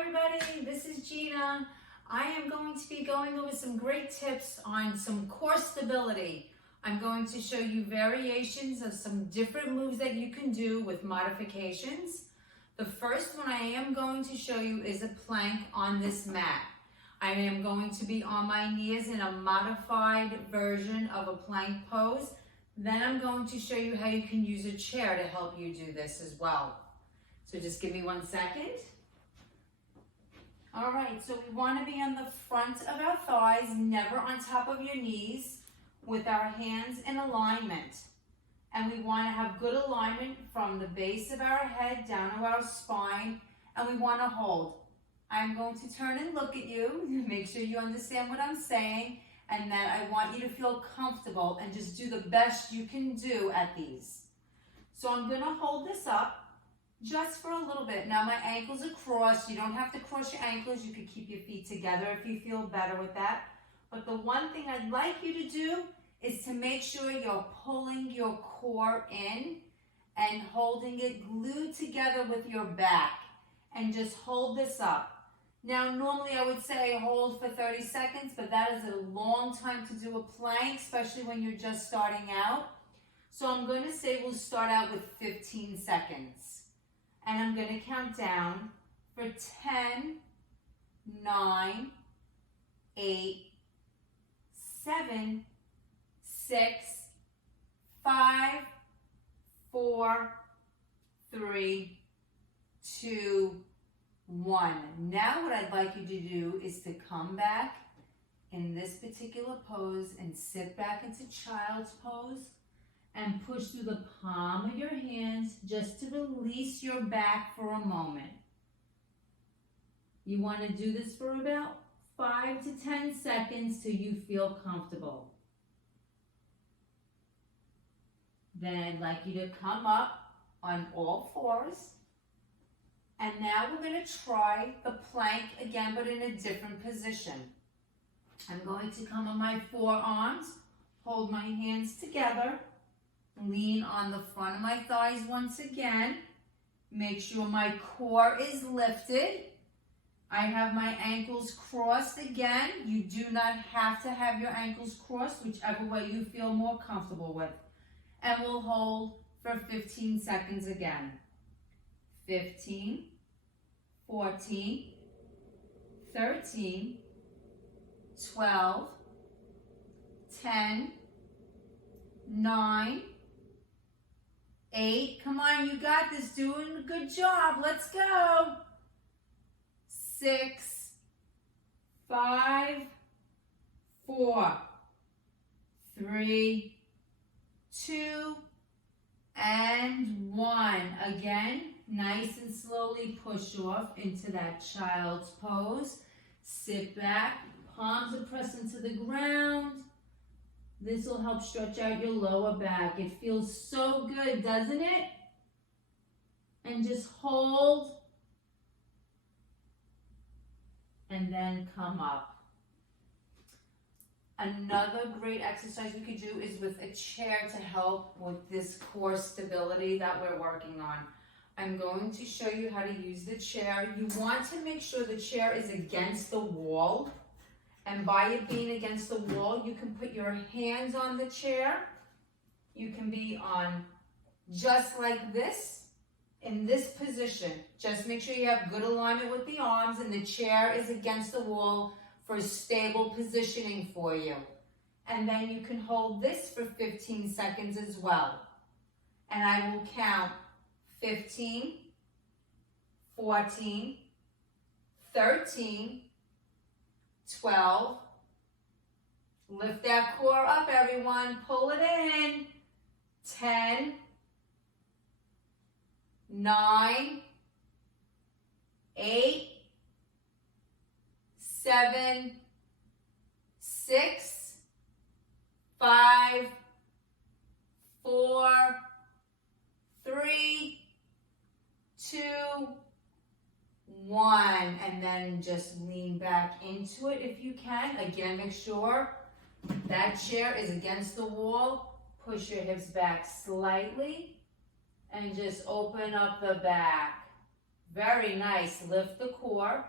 everybody, this is Gina. I am going to be going over some great tips on some core stability. I'm going to show you variations of some different moves that you can do with modifications. The first one I am going to show you is a plank on this mat. I am going to be on my knees in a modified version of a plank pose. Then I'm going to show you how you can use a chair to help you do this as well. So just give me 1 second. All right, so we want to be on the front of our thighs, never on top of your knees, with our hands in alignment. And we want to have good alignment from the base of our head down to our spine, and we want to hold. I'm going to turn and look at you, make sure you understand what I'm saying, and that I want you to feel comfortable and just do the best you can do at these. So I'm going to hold this up just for a little bit. Now my ankles are crossed. You don't have to cross your ankles. You can keep your feet together if you feel better with that. But the one thing I'd like you to do is to make sure you're pulling your core in and holding it glued together with your back. And just hold this up. Now normally I would say hold for 30 seconds, but that is a long time to do a plank, especially when you're just starting out. So I'm going to say we'll start out with 15 seconds. And I'm going to count down for 10, 9, 8, 7, 6, 5, 4, 3, 2, 1. Now what I'd like you to do is to come back in this particular pose and sit back into child's pose. And push through the palm of your hands just to release your back for a moment. You want to do this for about 5 to 10 seconds till you feel comfortable. Then I'd like you to come up on all fours. And now we're going to try the plank again, but in a different position. I'm going to come on my forearms, hold my hands together. Lean on the front of my thighs once again. Make sure my core is lifted. I have my ankles crossed again. You do not have to have your ankles crossed, whichever way you feel more comfortable with. And we'll hold for 15 seconds again. 15, 14, 13, 12, 10, 9, 8, come on, you got this, doing a good job, let's go. 6, 5, 4, 3, 2, and 1. Again, nice and slowly push off into that child's pose. Sit back, palms are pressed into the ground. This will help stretch out your lower back. It feels so good, doesn't it? And just hold. And then come up. Another great exercise we could do is with a chair to help with this core stability that we're working on. I'm going to show you how to use the chair. You want to make sure the chair is against the wall. And by it being against the wall, you can put your hands on the chair. You can be on just like this, in this position. Just make sure you have good alignment with the arms and the chair is against the wall for stable positioning for you. And then you can hold this for 15 seconds as well. And I will count 15, 14, 13, 12, lift that core up, everyone, pull it in, 10, 9, 8, 7, 6, 5, 4, 3, 2, 1, and then just lean back into it if you can. Again, make sure that chair is against the wall. Push your hips back slightly and just open up the back. Very nice. Lift the core.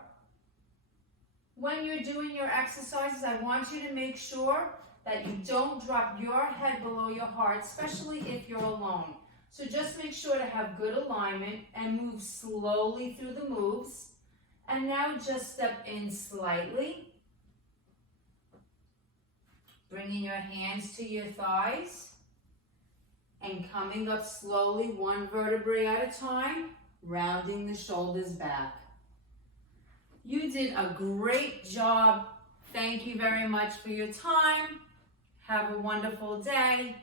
When you're doing your exercises, I want you to make sure that you don't drop your head below your heart, especially if you're alone. So just make sure to have good alignment and move slowly through the moves. And now just step in slightly. Bringing your hands to your thighs and coming up slowly, one vertebrae at a time, rounding the shoulders back. You did a great job. Thank you very much for your time. Have a wonderful day.